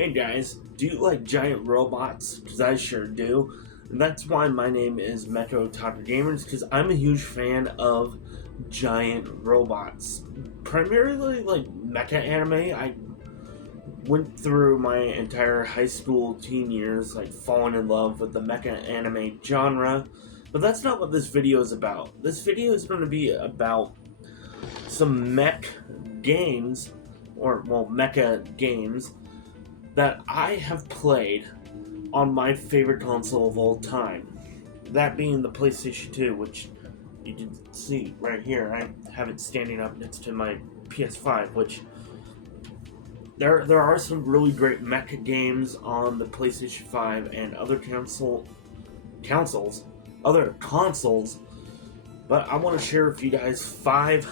Hey guys, do you like giant robots? Because I sure do. And that's why my name is Mecha Gamers, because I'm a huge fan of giant robots. Primarily like mecha anime. I went through my entire high school teen years like falling in love with the mecha anime genre. But that's not what this video is about. This video is going to be about some mech games, or well, mecha games that I have played on my favorite console of all time. That being the PlayStation 2, which you can see right here. I have it standing up next to my PS5, which there are some really great mecha games on the PlayStation 5 and other other consoles, but I want to share with you guys 5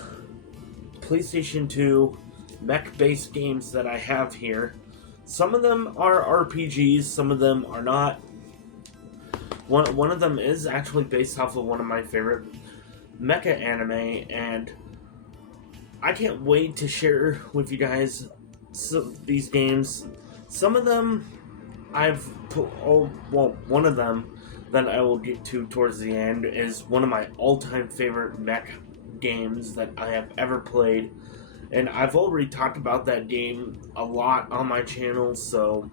PlayStation 2 mech-based games that I have here. Some of them are RPGs, some of them are not. One of them is actually based off of one of my favorite mecha anime, and I can't wait to share with you guys these games. Some of them one of them that I will get to towards the end is one of my all-time favorite mech games that I have ever played. And I've already talked about that game a lot on my channel, so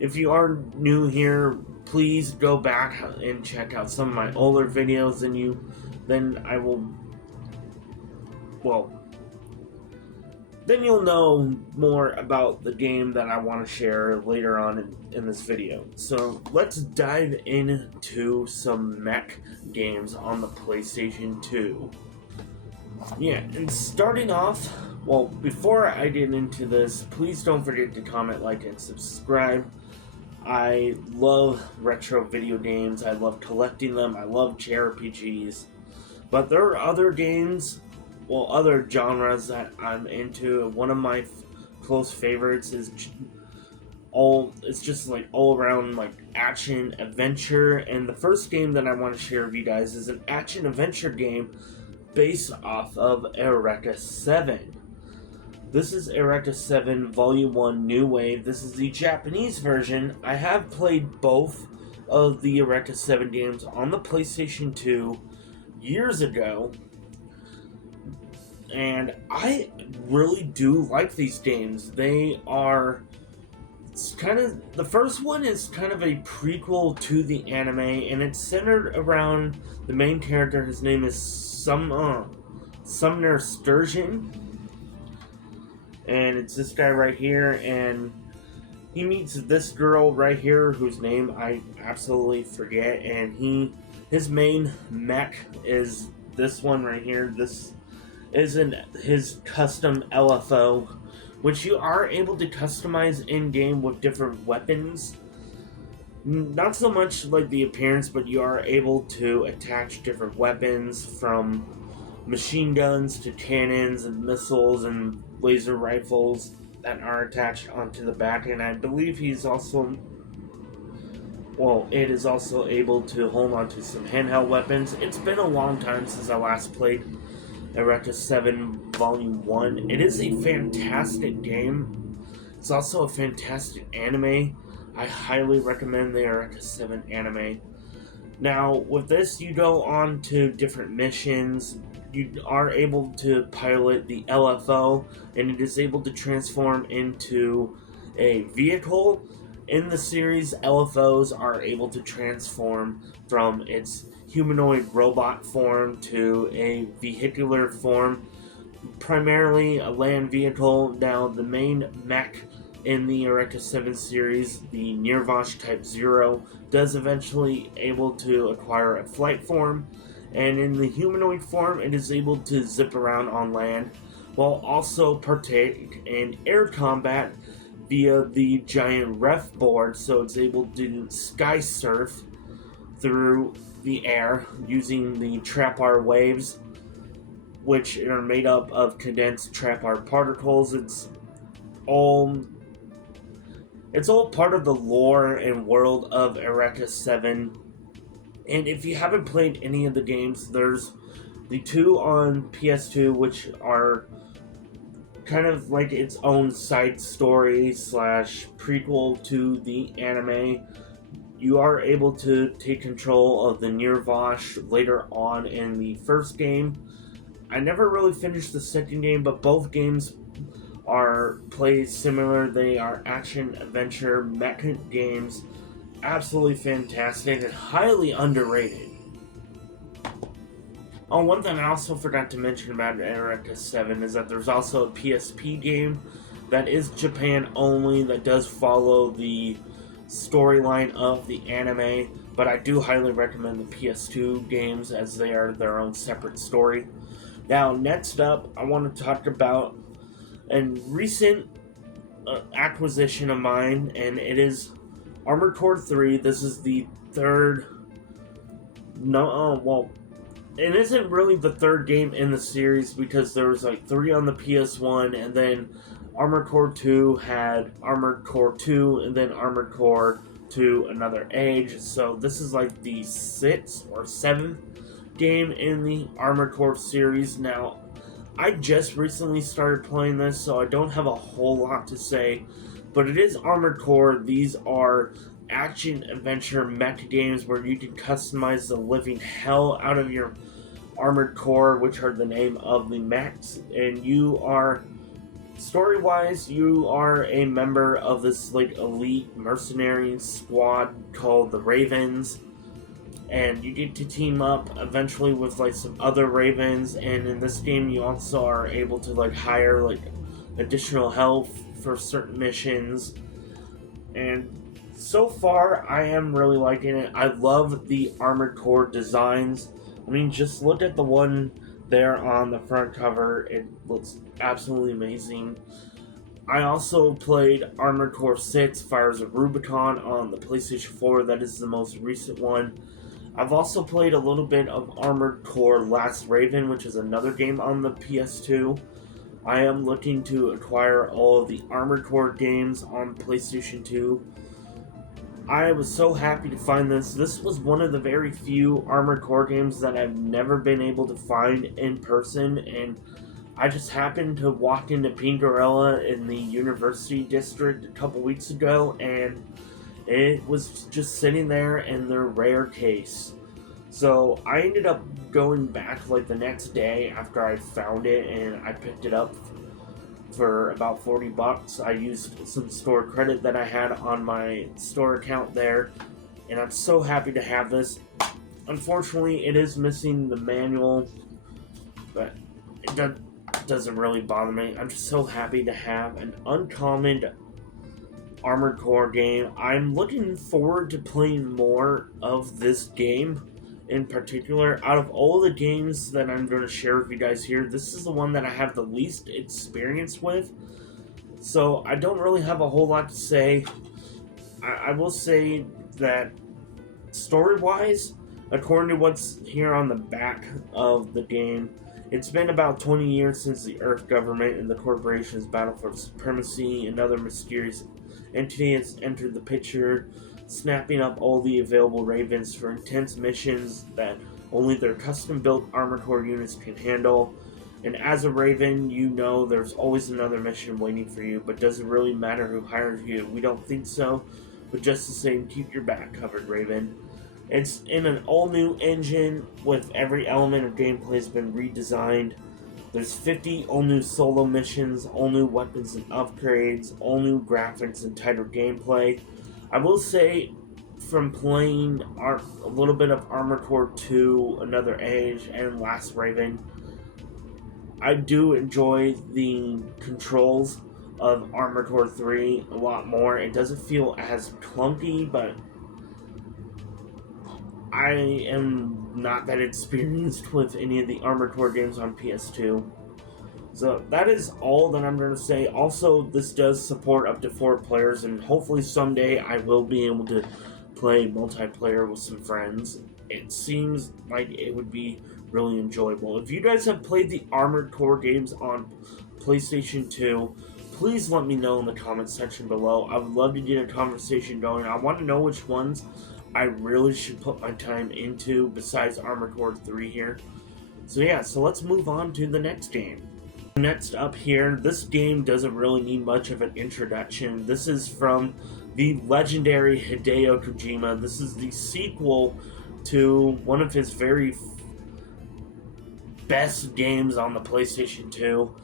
if you are new here, please go back and check out some of my older videos, and then you'll know more about the game that I want to share later on in this video. So let's dive into some mech games on the PlayStation 2. Yeah, and starting off, well, before I get into this, please don't forget to comment, like, and subscribe. I love retro video games, I love collecting them, I love Jrpgs, but there are other games, well, other genres that I'm into. One of my close favorites is it's just like all around like action adventure, and the first game that I want to share with you guys is an action adventure game based off of Eureka 7. This is Eureka 7 Volume 1 New Wave. This is the Japanese version. I have played both of the Eureka 7 games on the PlayStation 2 years ago, and I really do like these games. The first one is kind of a prequel to the anime, and it's centered around the main character. His name is Sumner Sturgeon, and it's this guy right here, and he meets this girl right here whose name I absolutely forget, and his main mech is this one right here. This isn't his custom LFO, which you are able to customize in-game with different weapons. Not so much like the appearance, but you are able to attach different weapons, from machine guns to cannons and missiles and laser rifles that are attached onto the back. And I believe it is also able to hold on to some handheld weapons. It's been a long time since I last played Eureka 7 Volume 1. It is a fantastic game. It's also a fantastic anime. I highly recommend the Eureka 7 anime. Now, with this, you go on to different missions. You are able to pilot the LFO, and it is able to transform into a vehicle. In the series, LFOs are able to transform from its humanoid robot form to a vehicular form, primarily a land vehicle. Now, the main mech in the Eureka 7 series, the Nirvash Type 0, does eventually able to acquire a flight form, and in the humanoid form, it is able to zip around on land, while also partake in air combat via the giant ref board, so it's able to sky surf through the air using the Trapar waves, which are made up of condensed Trapar particles. It's all part of the lore and world of Eureka 7. And if you haven't played any of the games, there's the 2 on PS2, which are kind of like its own side story slash prequel to the anime. You are able to take control of the Nirvash later on in the first game. I never really finished the second game, but both games are played similar. They are action adventure mecha games. Absolutely fantastic and highly underrated. Oh, one thing I also forgot to mention about Eureka 7 is that there's also a PSP game that is Japan only, that does follow the storyline of the anime, but I do highly recommend the PS2 games as they are their own separate story. Now, next up, I want to talk about a recent acquisition of mine, and it is Armored Core 3. This is the third... it isn't really the third game in the series because there was like 3 on the PS1, and then Armored Core 2 had Armored Core 2, and then Armored Core 2 Another Age. So this is like the 6th or 7th game in the Armored Core series. Now, I just recently started playing this, so I don't have a whole lot to say, but it is Armored Core. These are action-adventure mech games where you can customize the living hell out of your Armored Core, which are the name of the mechs, and you are, story-wise, you are a member of this like elite mercenary squad called the Ravens, and you get to team up eventually with like some other Ravens, and in this game you also are able to like hire like additional help for certain missions. And so far I am really liking it. I love the Armored Core designs. I mean, just look at the one there on the front cover. It looks absolutely amazing. I also played Armored Core 6 Fires of Rubicon on the PlayStation 4. That is the most recent one. I've also played a little bit of Armored Core Last Raven, which is another game on the PS2. I am looking to acquire all of the Armored Core games on PlayStation 2. I was so happy to find this. This was one of the very few Armored Core games that I've never been able to find in person, and I just happened to walk into Pink Gorilla in the University District a couple weeks ago, and it was just sitting there in their rare case. So I ended up going back like the next day after I found it, and I picked it up for about $40. I used some store credit that I had on my store account there, and I'm so happy to have this. Unfortunately, it is missing the manual, but it doesn't really bother me. I'm just so happy to have an uncommon Armored Core game. I'm looking forward to playing more of this game in particular. Out of all the games that I'm going to share with you guys here, this is the one that I have the least experience with, so I don't really have a whole lot to say. I will say that story-wise, according to what's here on the back of the game, it's been about 20 years since the Earth government and the corporations battle for supremacy. Another mysterious entity has entered the picture, snapping up all the available Ravens for intense missions that only their custom-built Armored Core units can handle. And as a Raven, you know there's always another mission waiting for you, but does it really matter who hires you? We don't think so, but just the same, keep your back covered, Raven. It's in an all-new engine, with every element of gameplay has been redesigned. There's 50 all-new solo missions, all-new weapons and upgrades, all-new graphics and tighter gameplay. I will say, from playing a little bit of Armored Core 2, Another Age, and Last Raven, I do enjoy the controls of Armored Core 3 a lot more. It doesn't feel as clunky, but I am not that experienced with any of the Armored Core games on PS2. So that is all that I'm going to say. Also, this does support up to 4 players, and hopefully someday I will be able to play multiplayer with some friends. It seems like it would be really enjoyable. If you guys have played the Armored Core games on PlayStation 2, please let me know in the comments section below. I would love to get a conversation going. I want to know which ones I really should put my time into besides Armored Core 3 here. So yeah, so let's move on to the next game. Next up here, this game doesn't really need much of an introduction. This is from the legendary Hideo Kojima. This is the sequel to one of his very best games on the PlayStation 2.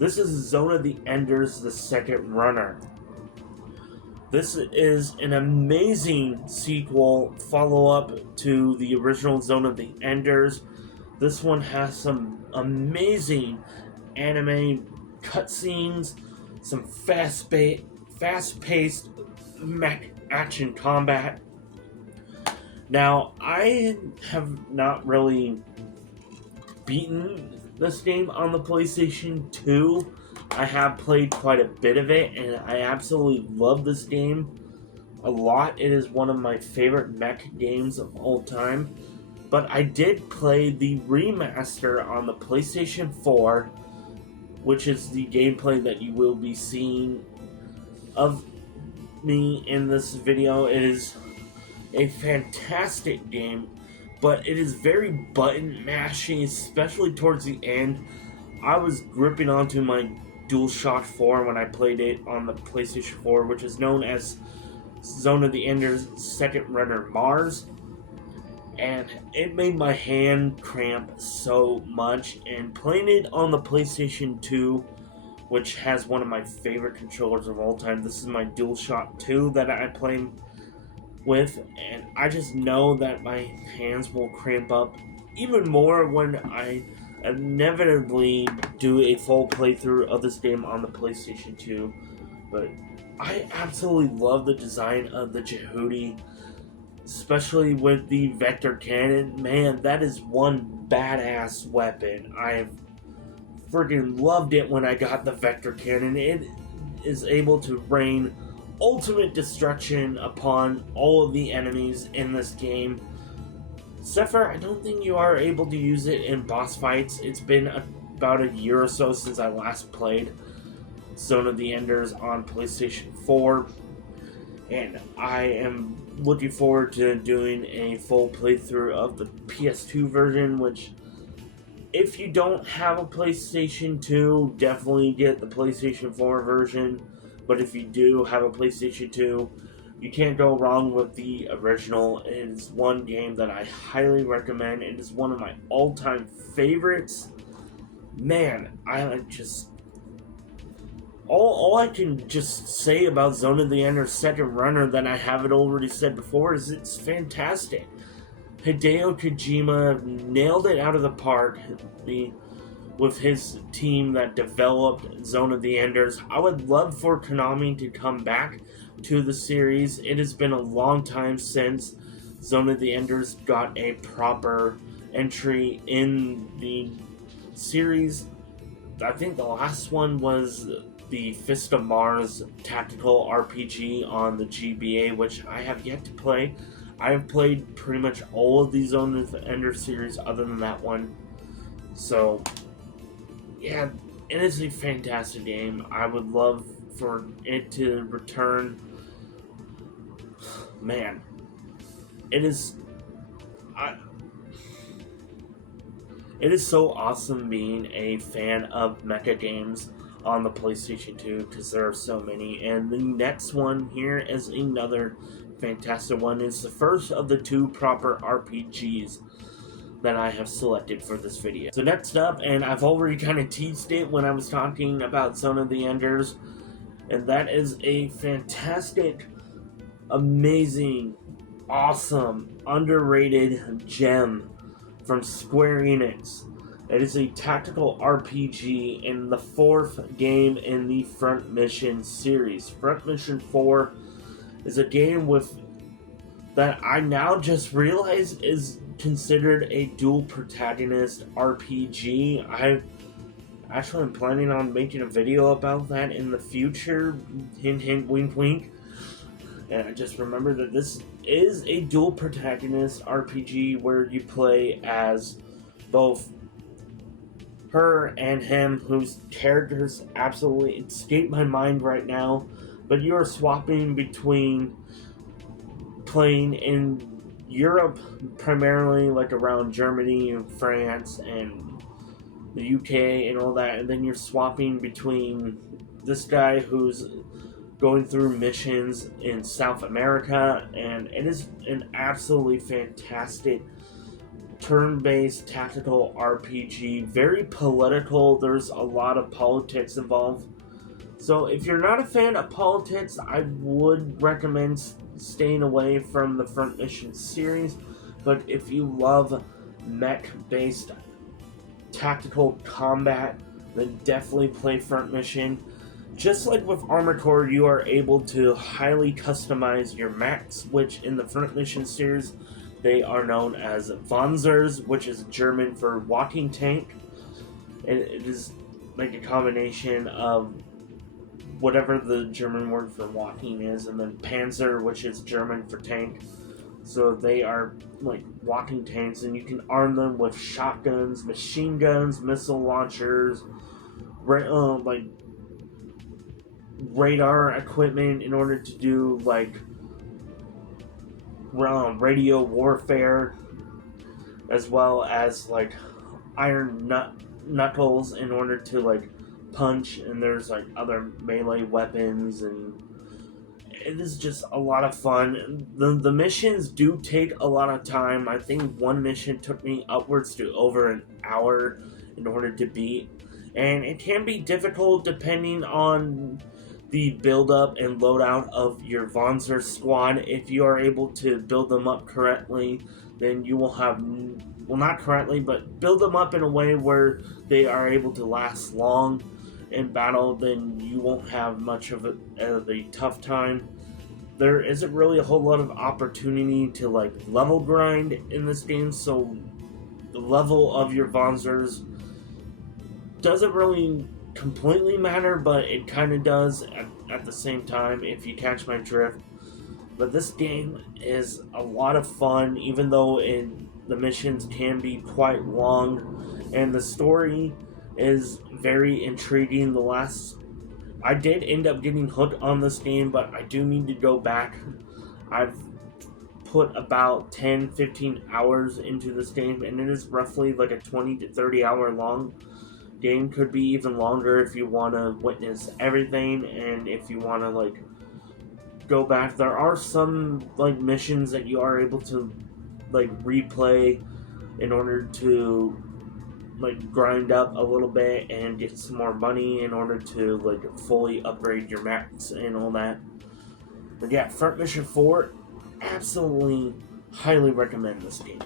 This is Zone of the Enders, the second runner. This is an amazing sequel, follow-up to the original Zone of the Enders. This one has some amazing anime cutscenes, some fast-paced mech action combat. Now, I have not really beaten this game on the PlayStation 2. I have played quite a bit of it, and I absolutely love this game a lot. It is one of my favorite mech games of all time. But I did play the remaster on the PlayStation 4, which is the gameplay that you will be seeing of me in this video. It is a fantastic game, but it is very button mashing, especially towards the end. I was gripping onto my DualShock 4 when I played it on the PlayStation 4, which is known as Zone of the Enders Second Runner Mars, and it made my hand cramp so much. And playing it on the PlayStation 2, which has one of my favorite controllers of all time, this is my DualShock 2 that I play with, and I just know that my hands will cramp up even more when I inevitably do a full playthrough of this game on the PlayStation 2. But I absolutely love the design of the Jrpgs, especially with the vector cannon. Man, that is one badass weapon. I freaking loved it when I got the vector cannon. It is able to rain ultimate destruction upon all of the enemies in this game. Except for, I don't think you are able to use it in boss fights. It's been about a year or so since I last played Zone of the Enders on PlayStation 4. And I am looking forward to doing a full playthrough of the Ps2 version, which, if you don't have a PlayStation 2, definitely get the PlayStation 4 version. But if you do have a PlayStation 2, you can't go wrong with the original. It is one game that I highly recommend. It is one of my all-time favorites. Man, I just... All I can just say about Zone of the Enders Second Runner that I haven't already said before is it's fantastic. Hideo Kojima nailed it out of the park with his team that developed Zone of the Enders. I would love for Konami to come back to the series. It has been a long time since Zone of the Enders got a proper entry in the series. I think the last one was the Fist of Mars tactical RPG on the GBA, which I have yet to play. I have played pretty much all of the Zone of the Enders series other than that one. So, yeah, it is a fantastic game. I would love for it to return. Man, it is... It is so awesome being a fan of mecha games on the PlayStation 2, because there are so many. And the next one here is another fantastic one. It's the first of the two proper RPGs that I have selected for this video. So next up, and I've already kind of teased it when I was talking about Zone of the Enders, and that is a fantastic, amazing, awesome, underrated gem from Square Enix. It is a tactical RPG in the fourth game in the Front Mission series. Front Mission 4 is a game that I now just realized is considered a dual protagonist RPG. I actually am planning on making a video about that in the future. Hint, hint, wink, wink. And I just remember that this is a dual protagonist RPG where you play as both her and him, whose characters absolutely escape my mind right now, but you're swapping between playing in Europe, primarily like around Germany and France and the UK and all that, and then you're swapping between this guy who's going through missions in South America, and it is an absolutely fantastic turn-based tactical RPG, very political. There's a lot of politics involved. So if you're not a fan of politics, I would recommend staying away from the Front Mission series. But if you love mech-based tactical combat, then definitely play Front Mission. Just like with Armored Core, you are able to highly customize your mechs, which in the Front Mission series, they are known as Panzers, which is German for walking tank. It is like a combination of whatever the German word for walking is, and then Panzer, which is German for tank. So they are like walking tanks, and you can arm them with shotguns, machine guns, missile launchers, like radar equipment in order to do like radio warfare, as well as like iron knuckles in order to like punch, and there's like other melee weapons, and it is just a lot of fun. The missions do take a lot of time. I think one mission took me upwards to over an hour in order to beat, and it can be difficult depending on the build-up and loadout of your Panzer squad. If you are able to build them up correctly, then you will have, well, not correctly, but build them up in a way where they are able to last long in battle, then you won't have much of a tough time. There isn't really a whole lot of opportunity to like level grind in this game, so the level of your Panzers doesn't really completely matter, but it kind of does at the same time, if you catch my drift. But this game is a lot of fun, even though the missions can be quite long, and the story is very intriguing. I did end up getting hooked on this game, but I do need to go back. I've put about 10-15 hours into this game, and it is roughly like a 20 to 30 hour long game. Could be even longer if you want to witness everything, and if you want to like go back. There are some like missions that you are able to like replay in order to like grind up a little bit and get some more money in order to like fully upgrade your mechs and all that. But yeah, Front Mission 4, absolutely highly recommend this game.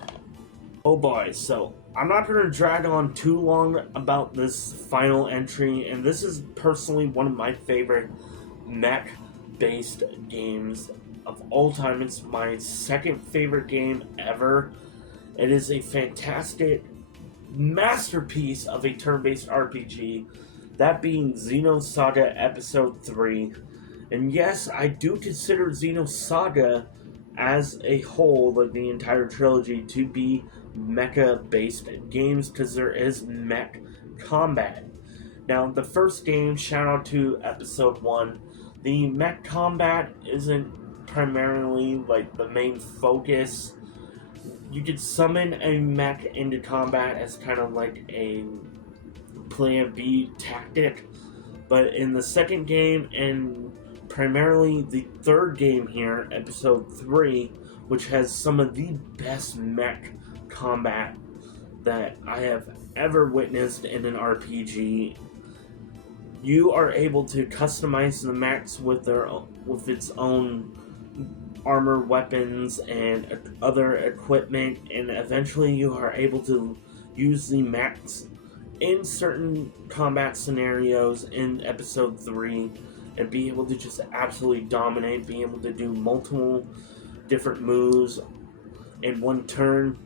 Oh boy, so I'm not going to drag on too long about this final entry, and this is personally one of my favorite mech-based games of all time. It's my second favorite game ever. It is a fantastic masterpiece of a turn-based RPG, that being Xenosaga Episode 3. And yes, I do consider Xenosaga as a whole, like the entire trilogy, to be mecha-based games, because there is mech combat. Now, the first game, shout out to Episode 1, the mech combat isn't primarily like the main focus. You could summon a mech into combat as kind of like a plan B tactic, but in the second game, and primarily the third game here, Episode 3, which has some of the best mech combat that I have ever witnessed in an RPG, you are able to customize the mechs with its own armor, weapons, and other equipment, and eventually you are able to use the mechs in certain combat scenarios in Episode 3 and be able to just absolutely dominate, be able to do multiple different moves in one turn.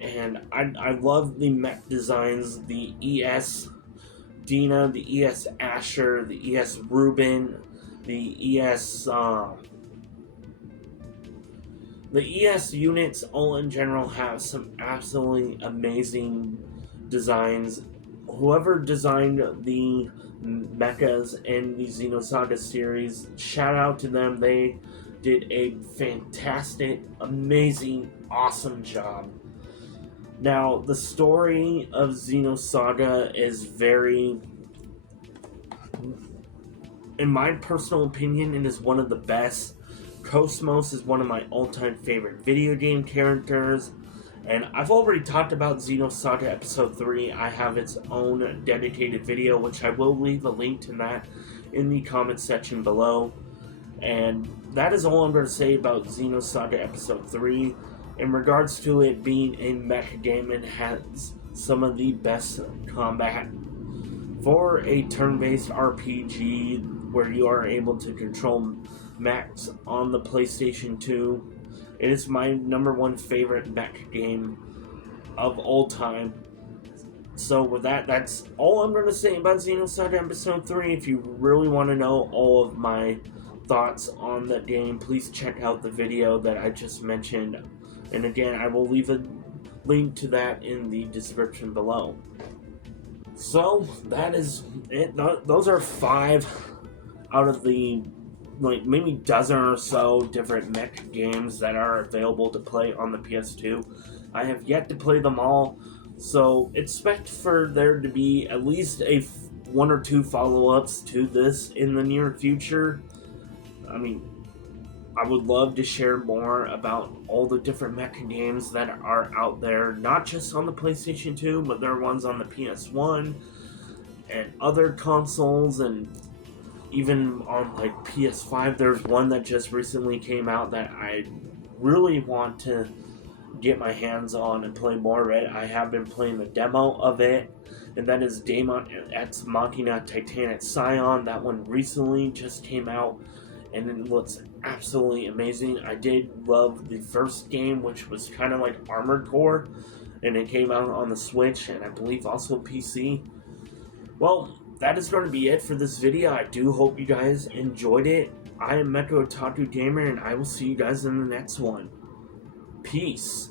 And I love the mech designs, the ES Dina, the ES Asher, the ES Ruben, the ES units all in general have some absolutely amazing designs. Whoever designed the mechas in the Xenosaga series, shout out to them. They did a fantastic, amazing, awesome job. Now, the story of Xenosaga is very, in my personal opinion, it is one of the best. Cosmos is one of my all-time favorite video game characters, and I've already talked about Xenosaga Episode 3. I have its own dedicated video, which I will leave a link to that in the comment section below. And that is all I'm going to say about Xenosaga Episode 3. In regards to it being a Mecha game, it has some of the best combat. For a turn-based RPG where you are able to control mechs on the PlayStation 2, it is my #1 favorite mech game of all time. So with that, that's all I'm going to say about Xenosaga Episode 3. If you really want to know all of my thoughts on the game, please check out the video that I just mentioned. And again, I will leave a link to that in the description below. So, that is it. Those are 5 out of the, like, maybe dozen or so different mech games that are available to play on the PS2. I have yet to play them all, so expect for there to be at least 1 or 2 follow-ups to this in the near future. I mean, I would love to share more about all the different Mecha games that are out there, not just on the PlayStation 2, but there are ones on the PS1 and other consoles, and even on like PS5. There's one that just recently came out that I really want to get my hands on and play more of it. I have been playing the demo of it, and that is Daemon X Machina Titanic Scion. That one recently just came out, and it looks absolutely amazing. I did love the first game, which was kind of like Armored Core, and it came out on the Switch, and I believe also PC. Well, that is going to be it for this video. I do hope you guys enjoyed it. I am Mecha Otaku Gamer, and I will see you guys in the next one. Peace.